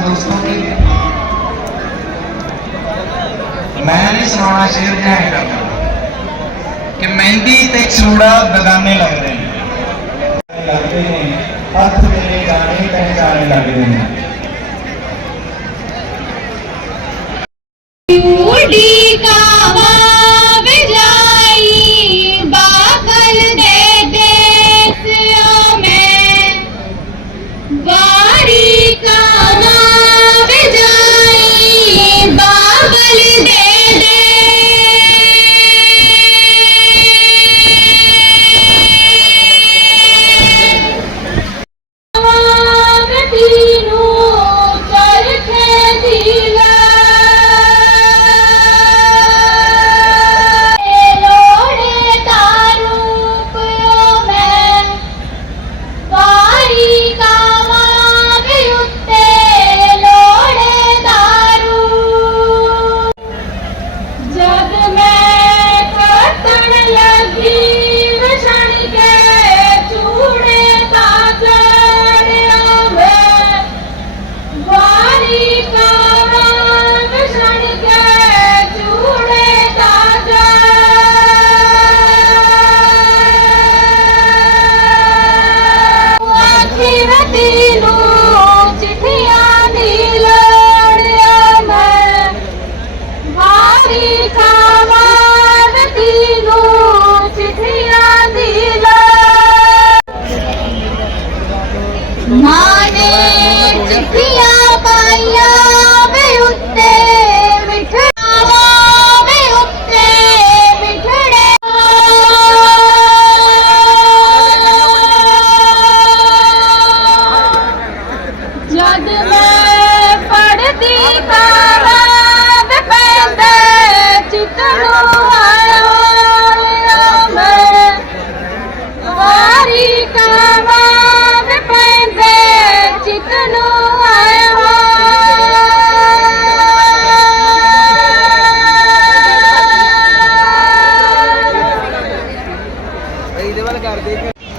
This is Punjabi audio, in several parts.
दोस्तों मैं नहीं सुनाना शेर क्या है करना ਕਿ ਮਹਿੰਦੀ ਤੇ ਚੂੜਾ ਬਗਾਨੇ ਲੱਗਦੇ ਨੇ। ਲੱਗਦੇ ਨੇ ਹੱਥ ਮੇਰੇ ਗਾਣੇ ਪਹਿਚਾਣੇ ਲੱਗਦੇ ਨੇ। ਵਾਰੀ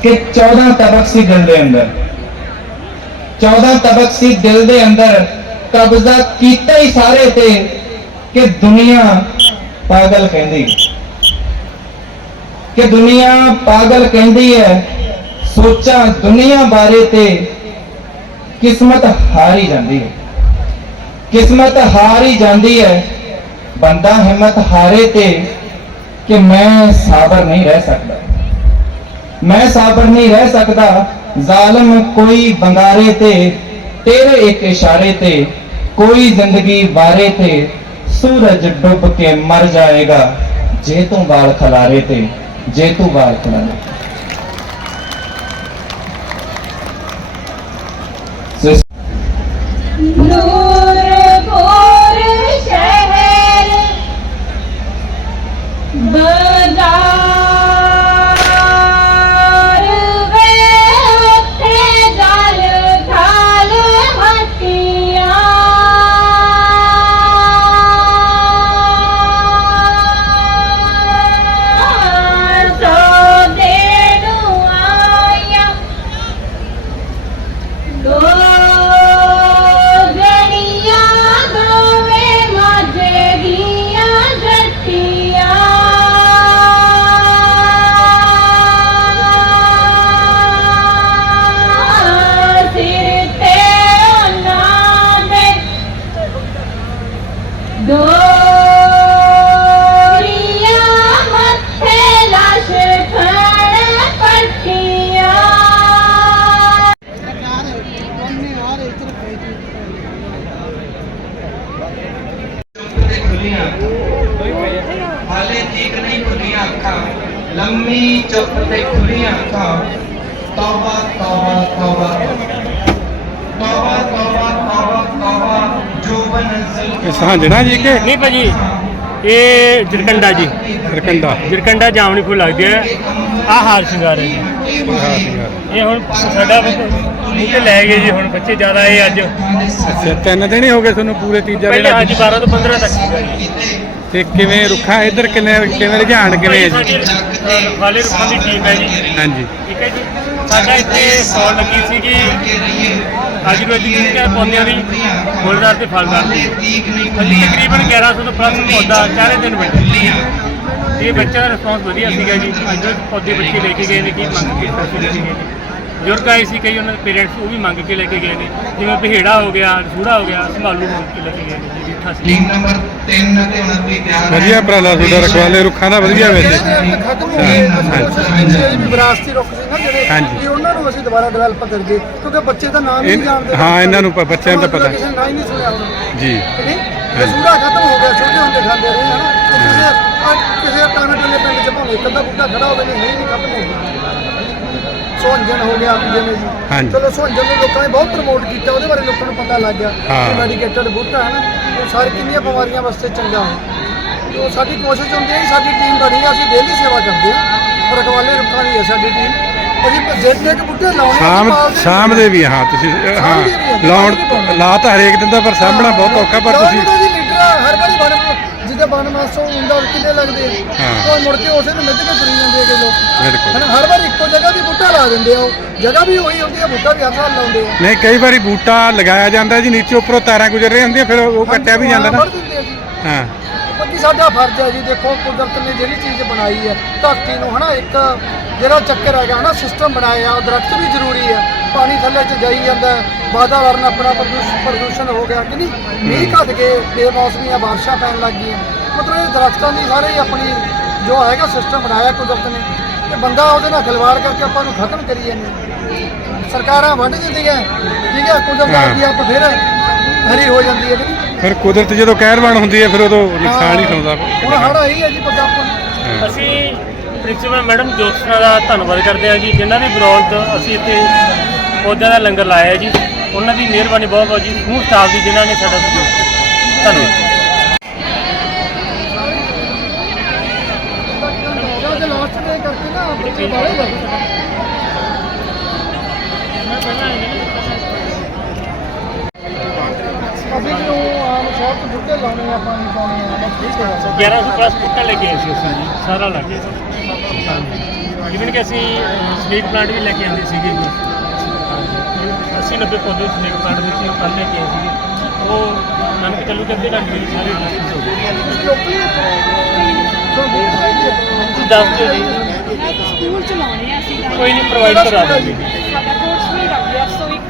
ਕਿ 14 ਤਬਕ ਸੀ ਦਿਲ ਦੇ ਅੰਦਰ। 14 ਤਬਕ ਸੀ ਦਿਲ ਦੇ ਅੰਦਰ। ਕਬਜ਼ਾ ਕੀਤਾ ਹੀ ਸਾਰੇ ਤੇ ਕਿ ਦੁਨੀਆ ਪਾਗਲ ਕਹਿੰਦੀ ਕਿ ਦੁਨੀਆ ਪਾਗਲ ਕਹਿੰਦੀ ਹੈ, ਸੋਚਾਂ ਦੁਨੀਆ ਬਾਰੇ ਤੇ ਕਿਸਮਤ ਹਾਰੀ ਜਾਂਦੀ ਹੈ। ਕਿਸਮਤ ਹਾਰੀ ਜਾਂਦੀ ਹੈ, ਬੰਦਾ ਹਿੰਮਤ ਹਾਰੇ ਤੇ ਕਿ ਮੈਂ ਸਾਬਰ ਨਹੀਂ ਰਹਿ ਸਕਦਾ। ਮੈਂ ਸਾਬਰ ਨਹੀਂ ਰਹਿ ਸਕਦਾ। ਜ਼ਾਲਮ ਕੋਈ ਬੰਗਾਰੇ ਤੇ, ਤੇਰੇ ਇੱਕ ਇਸ਼ਾਰੇ ਤੇ, ਕੋਈ ਜ਼ਿੰਦਗੀ ਵਾਰੇ ਤੇ, ਸੂਰਜ ਡੁੱਬ ਕੇ ਮਰ ਜਾਏਗਾ ਜੇ ਤੂੰ ਵਾਲ ਖਲਾਰੇ ਤੇ, ਜੇ ਤੂੰ ਵਾਲ ਖਲਾਰੇ ਸੋ ਖੁੱਲੀਆਂ ਜੀ ਕੇ? ਨਹੀਂ ਭਾਜੀ ਇਹ ਜਰਕੰਡਾ ਜੀ। ਜਰਕੰਡਾ। ਜਰਕੰਡਾ ਜਾਮਣੀ ਫੁੱਲ ਲੱਗਦੀ ਹੈ ਆਹ ਹਾਰ ਸ਼ਿੰਗਾਰ ਹੈ। ਇਹ ਹੁਣ ਸਾਡਾ ਬੂਟੇ ਲੈ ਗਏ ਜੀ ਹੁਣ ਬੱਚੇ ਜ਼ਿਆਦਾ ਇਹ ਅੱਜ। ਅੱਛਾ ਤਿੰਨ ਦਿਨ ਹੀ ਹੋ ਗਏ ਤੁਹਾਨੂੰ ਪੂਰੇ ਤੀਜਾ ਪਹਿਲੇ ਜਿਹੜਾ ਅੱਜ 12 ਤੋਂ 15 ਤੱਕ ਸੀਗਾ ਜੀ। ਤੇ ਕਿਵੇਂ ਰੁੱਖਾ ਇੱਧਰ ਕਿੰਨੇ ਕਿਵੇਂ ਰੁਝਾਨ ਕਿਵੇਂ ਹੈ ਜੀ? ਰਖਵਾਲੇ ਰੁੱਖਾਂ ਦੀ ਟੀਮ ਹੈ ਜੀ। ਹਾਂਜੀ। ਠੀਕ ਹੈ ਜੀ। ਸਾਡਾ ਇੱਥੇ ਸੌਣ ਲੱਗੀ ਸੀਗੀ। ਅੱਜ ਰੋਜ਼ ਦੀ ਕਿਆ ਪੌਦਿਆਂ ਦੀ ਫੁੱਲਦਾਰ ਤੇ ਫਲਦਾਰ ਦੀ। ਅਸੀਂ ਤਕਰੀਬਨ 1100 ਤੋਂ ਪਲੱਸ ਪੌਦਾ ਚਾਰੇ ਦਿਨ ਬੈਠੇ ਇਹ ਬੱਚਿਆਂ ਦਾ ਰਿਸਪੌਂਸ ਵਧੀਆ ਸੀਗਾ ਜੀ। ਅੱਜ ਪੌਦੇ ਬੱਚੇ ਲੈ ਕੇ ਗਏ ਨੇ ਕੀ ਮੰਗ ਕੇ ਪੈਸੇ ਲੈ ਕੇ ਗਏ ਨੇ ਬਜ਼ੁਰਗ ਆਏ ਸੀ ਕਈ ਉਹਨਾਂ ਦੇ ਪੇਰੈਂਟਸ ਉਹ ਵੀ ਮੰਗ ਕੇ ਲੈ ਕੇ ਗਏ ਨੇ। ਜਿਵੇਂ ਪਹੇੜਾ ਹੋ ਗਿਆ ਰਸੂੜਾ ਹੋ ਗਿਆ ਸੰਭਾਲੂ ਮੰਗ ਕੇ ਲੈ ਕੇ ਗਏ ਨੇ ਜੀ ਜਿੱਥਾ ਸੀ। ਟੀਮ ਨੰਬਰ 3 ਤੇ 29 ਤਿਆਰ ਵਧੀਆ ਉਪਰਾਲਾ ਤੁਹਾਡਾ ਰਖਵਾਲੇ ਰੁੱਖਾਂ ਦਾ ਵਧੀਆ ਵੈਸੇ। ਖਤਮ ਹੋ? ਗਏ ਅਸੀਂ ਵਿਰਾਸਤੀ ਰੁੱਖ ਸੀ ਨਾ ਜਿਹੜੇ ਉਹਨਾਂ ਨੂੰ ਅਸੀਂ ਦੁਬਾਰਾ ਡਿਵੈਲਪ ਕਰੀਏ ਕਿਉਂਕਿ ਬੱਚੇ ਦਾ ਨਾਮ ਹੀ ਨਹੀਂ ਜਾਣਦੇ। ਹਾਂ, ਇਹਨਾਂ ਨੂੰ ਬੱਚਿਆਂ ਤਾਂ ਪਤਾ। ਕਿਸੇ ਨੇ ਨਾਂ ਹੀ ਨਹੀਂ ਸੁਣਿਆ ਹੋਣਾ। ਜੀ। ਰਸੂੜਾ ਖਤਮ ਹੋ ਗਿਆ ਛੋਟੇ ਹੁੰਦੇ ਖਾਂਦੇ ਰਹੇ ਹਨਾ? ਤੇ ਕਿਸੇ ਕਿਸੇ ਟਾਣੇ ਟੱਲੇ ਪਿੰਡ ਚ ਭਾਵੇਂ ਇੱਕ ਅੱਧਾ ਬੂਟਾ ਖੜਾ ਹੋਵੇ ਨਹੀਂ ਨਹੀਂ ਖਤਮ ਹੋ ਗਿਆ। ਸੋਹੰਜਨ ਹੋ ਗਿਆ ਜਿਵੇਂ ਜੀ। ਹਾਂਜੀ। ਚਲੋ ਸੋਹੰਜਨ ਨੂੰ ਲੋਕਾਂ ਨੇ ਬਹੁਤ ਪ੍ਰਮੋਟ ਕੀਤਾ ਉਹਦੇ ਬਾਰੇ ਲੋਕਾਂ ਨੂੰ ਪਤਾ ਲੱਗ ਗਿਆ ਹਾਂ। ਕਿ ਮੈਡੀਕੇਟਡ ਬੂਟਾ ਹੈ ਨਾ ਉਹ ਸਾਰੀ ਕਿੰਨੀਆਂ ਬਿਮਾਰੀਆਂ ਵਾਸਤੇ ਚੰਗਾ ਹੈ। ਤੇ ਸਾਡੀ ਕੋਸ਼ਿਸ਼ ਹੁੰਦੀ ਹੈ ਕਿ ਸਾਡੀ ਟੀਮ ਬਣੀ ਹੈ ਅਸੀਂ ਡੇਲੀ ਸੇਵਾ ਕਰਦੇ ਹਾਂ। ਰਖਵਾਲੇ ਰੁੱਖਾਂ ਦੀ ਹੈ ਸਾਡੀ ਟੀਮ ਅਸੀਂ ਜਿੰਨੇ ਕੁ ਬੂਟੇ ਲਾਉਣੇ ਆ, ਸ਼ਾਮ ਸ਼ਾਮ ਦੇ ਵੀ ਹਾਂ ਤੁਸੀਂ ਅ, ਹਾਂ ਲਾਉਣ ਲਾ ਤਾਂ ਹਰੇਕ ਦਿਨ ਦਾ ਪਰ ਸਾਂਭਣਾ ਬਹੁਤ ਔਖਾ ਪਰ ਲਾਉਣ ਤੁਸੀਂ ਜੀ ਹਰ ਵਾਰੀ ਬਣ ਜਿਹਦੇ ਬਣ ਮਾਸੋਂ ਹੁੰਦਾ ਕਿੰਨੇ ਲੱਗਦੇ ਆ। ਉਹ ਮੁੜ ਕੇ ਉਸੇ ਨੂੰ ਮਿੱਧ ਕੇ ਤੁਰੀ ਜਾਂਦੇ ਹੈਗੇ ਲੋਕ। ਬਿਲਕੁਲ। ਹਨਾ ਹਰ ਵਾਰ ਇੱਕੋ ਜਗ੍ਹਾ ਦੀ ਬੂਟਾ ਲਾ ਦਿੰਦੇ ਆ ਉਹ। ਜਗ੍ਹਾ ਵੀ ਉਹੀ ਹੁੰਦੀ ਆ ਬੂਟਾ ਵੀ ਹਰ ਸਾਲ ਲਾਉਂਦੇ ਆ। ਨਹੀਂ ਕਈ ਵਾਰੀ ਬੂਟਾ ਲਗਾਇਆ ਜਾਂਦਾ ਜੀ ਨੀਚੇ ਉੱਪਰੋਂ ਤਾਰਾਂ ਗੁਜ਼ਰ ਰਹੀਆਂ ਹੁੰਦੀਆਂ ਫਿਰ ਉਹ ਕੱਟਿਆ ਵੀ ਜਾਂਦਾ ਨਾ। ਹਾਂ। ਸਾਡਾ ਫਰਜ਼ ਹੈ ਜੀ ਦੇਖੋ ਕੁਦਰਤ ਨੇ ਜਿਹੜੀ ਚੀਜ਼ ਬਣਾਈ ਹੈ ਧਰਤੀ ਨੂੰ ਹਨਾ ਇੱਕ ਜਿਹੜਾ ਚੱਕਰ ਹੈਗਾ ਨਾ ਸਿਸਟਮ ਬਣਾਇਆ ਉਹ ਦਰਖਤ ਵੀ ਜ਼ਰੂਰੀ ਹੈ ਪਾਣੀ ਥੱਲੇ ਚ ਜਾਈ ਜਾਂਦਾ ਵਾਤਾਵਰਨ ਆਪਣਾ ਪ੍ਰਦੂਸ਼ਣ ਹੋ ਗਿਆ ਕਿ ਨਹੀਂ? ਮੀਂਹ ਘੱਟ ਗਏ ਬੇਮੌਸਮੀਆਂ ਬਾਰਿਸ਼ਾਂ ਪੈਣ ਲੱਗ ਗਈਆਂ ਮਤਲਬ ਇਹ ਦਰਖਤਾਂ ਦੀ ਸਾਰੇ ਹੀ ਆਪਣੀ ਜੋ ਹੈਗਾ ਸਿਸਟਮ ਬਣਾਇਆ ਕੁਦਰਤ ਨੇ ਤੇ ਬੰਦਾ ਉਹਦੇ ਨਾਲ ਖਿਲਵਾੜ ਕਰਕੇ ਆਪਾਂ ਨੂੰ ਖਤਮ ਕਰੀ ਜਾਂਦੇ ਸਰਕਾਰਾਂ ਵੱਢ ਦਿੰਦੀਆਂ ਠੀਕ ਹੈ ਕੁਦਰਤ ਹਾਂ। ਆਪਦੀ ਆਪ ਫਿਰ ਹਰੀ ਹੋ ਜਾਂਦੀ ਹੈ ਫਿਰ ਕੁਦਰਤ ਜਦੋਂ ਕਹਿਰਵਾਨ ਹੁੰਦੀ ਹੈ ਫਿਰ ਉਦੋਂ ਨੁਕਸਾਨ ਹੀ ਖਾਉਂਦਾ ਹੁਣ ਹੜਾ ਹੀ ਹੈ ਜੀ ਕੋਲ ਅਸੀਂ ਪ੍ਰਿੰਸੀਪਲ ਮੈਡਮ ਜੋਤਸਨਾ ਦਾ ਧੰਨਵਾਦ ਕਰਦੇ ਹਾਂ ਜੀ ਜਿਨ੍ਹਾਂ ਦੀ ਬਰੌਲਤ ਅਸੀਂ ਇੱਥੇ ਪੌਦਿਆਂ ਦਾ ਲੰਗਰ ਲਾਇਆ ਹੈ ਜੀ। ਉਹਨਾਂ ਦੀ ਮਿਹਰਬਾਨੀ ਬਹੁਤ ਬਹੁਤ ਜੀ ਸਮੂਹ ਸਟਾਫ ਦੀ ਜਿਨ੍ਹਾਂ ਨੇ ਸਾਡਾ ਸਹਿਯੋਗ ਕੀਤਾ। ਧੰਨਵਾਦ। ਉਹਦੇ ਲਾਸਟ ਦੇ ਕਰਕੇ ਨਾ ਬੱਚੇ ਬਾਹਲੇ ਲੱਗਦੇ ਅਸੀਂ ਜਦੋਂ ਆਮ ਸ਼ੌਪ ਤੋਂ ਬੁੱਟੇ ਲਾਉਣੇ ਆ ਪਾਣੀ ਪਾਉਣੇ ਆ ਬਸ ਠੀਕ ਹੈ 1100 ਪਲੱਸ ਬੂਟਾ ਲੈ ਕੇ ਆਏ ਸੀ ਅਸੀਂ ਜੀ ਸਾਰਾ ਲਾ ਕੇ। ਹਾਂਜੀ। ਇਵਨ ਕਿ ਅਸੀਂ ਸਨੇਕ ਪਲਾਂਟ ਵੀ ਲੈ ਕੇ ਆਂਦੇ ਸੀਗੇ ਜੀ। ਅਸੀਂ 90 ਪੌਦੇ ਸਨੇਕ ਪਲਾਂਟ ਦੇ ਸੀ ਉਹ ਕੱਲ੍ਹ ਲੈ ਕੇ ਆਏ ਸੀਗੇ। ਉਹ ਮੰਨ ਕੇ ਚੱਲੋ ਕਿ ਅੱਧੇ ਵਿੱਚ ਸਾਰੇ ਹੋ ਗਏ ਦੱਸ ਦਿਓ ਜੀ। ਸਕੂਲ ਚ ਲਾਉਣੇ ਆ ਅਸੀਂ ਕੋਈ ਨਹੀਂ ਪ੍ਰੋਵਾਈਡ ਕਰਾ ਦਾਂਗੇ ਸਾਡਾ ਕੋਰਸ ਵੀ ਲੱਗ ਗਿਆ ਸੋ ਇੱਕ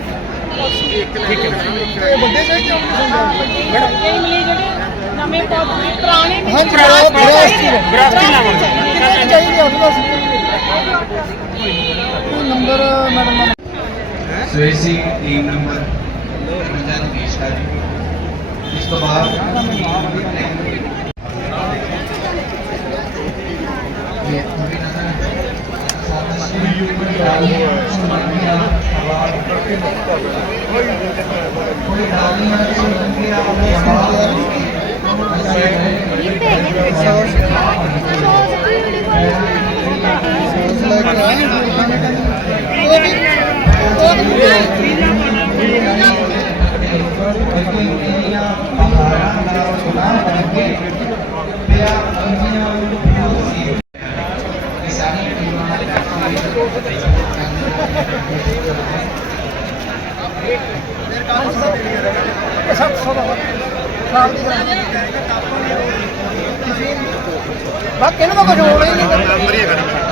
ਠੀਕ ਹੈ। ਤੇ ਵੱਡੇ ਚਾਹੀਦੇ ਹੋ ਇਹ ਮਿਲੇ ਜਿਹੜੇ ਨਵੇਂ ਪੌਦੇ ਪੁਰਾਣੇ ਵੀ ਹਾਂਜੀ, ਵਿਰਾਸਤੀ ਵਿਰਾਸਤੀ ਲਾਵਾਂਗੇ। ਕਿੰਨੇ ਚਾਹੀਦੇ ਆ ਉਹਦਾ ਨੰਬਰ ਮੈਡਮ ਦਾ ਸਵੇਸੀ ਟੀਮ ਨੰਬਰ 53 ਦੀ ਪੇਸ਼ ਹੈ ਇਸ ਤੋਂ ਬਾਅਦ ਸਭ ਸਭ ਸਾਲ ਦੀ ਬਾਕੀ ਇਹਨਾਂ ਦਾ ਕੁਝ ਹੋਣਾ ਹੀ। ਨਹੀਂ ਨੰਬਰ ਹੀ ਇਹਨਾਂ ਦਾ ਕੁਝ ਹੋਣਾ ਹੀ ਨਹੀਂ ਮੈਂ ਤੈਨੂੰ ਕੌਣ ਕੇ ਨਾ ਸਕਿਆ ਦੀਪਕ ਦੇ ਮਨ ਸੰਸਾਰਨ ਮੈਨੂੰ ਤੇ ਦੋ ਡੱਬੀਆਂ ਰਜਿੰਦਰਾ ਕਾਲਜ ਦੇ ਪ੍ਰੋਫੈਸਰ ਇੰਡੀਆ ਜਿਹੜਾ ਮਾੜਾ ਸਪੇਸ ਜਿਵੇਂ ਹੁਣ 16 17 20 25 ਬੱਚਿਆਂ ਦੇ ਕਈਆਂ ਦਾ ਇੱਕ ਅਵਾਰਡ ਦਿੰਦਾ ਹੈ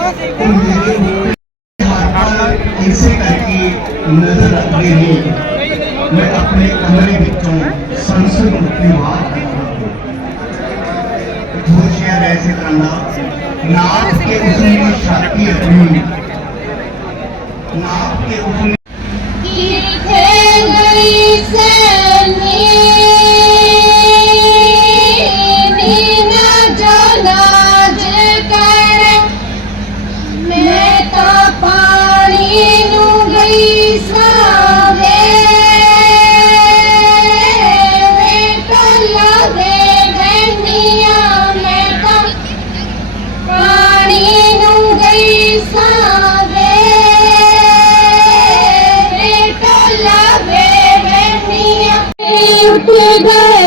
उन गीतों को इसे करके नज़र रखते हुए मैं अपने कमरे विचों संसद विभाग होशियार ऐसे करना नाप के उसने शादी अपनी नाप के उसने जाना जगा ਮੈਂ ਤਾਂ ਪਾਣੀ ਨੂੰ ਗਈ ਸਾਵੇ। ਮੈਂ ਕੱਲਾ ਦੇ ਗੰਨੀਆਂ ਮੈਂ ਤਾਂ ਪਾਣੀ ਨੂੰ ਗਈ ਸਾਵੇ। ਮੈਂ ਕੱਲਾ ਦੇ ਗੰਨੀਆਂ ਉੱਠ ਗਏ।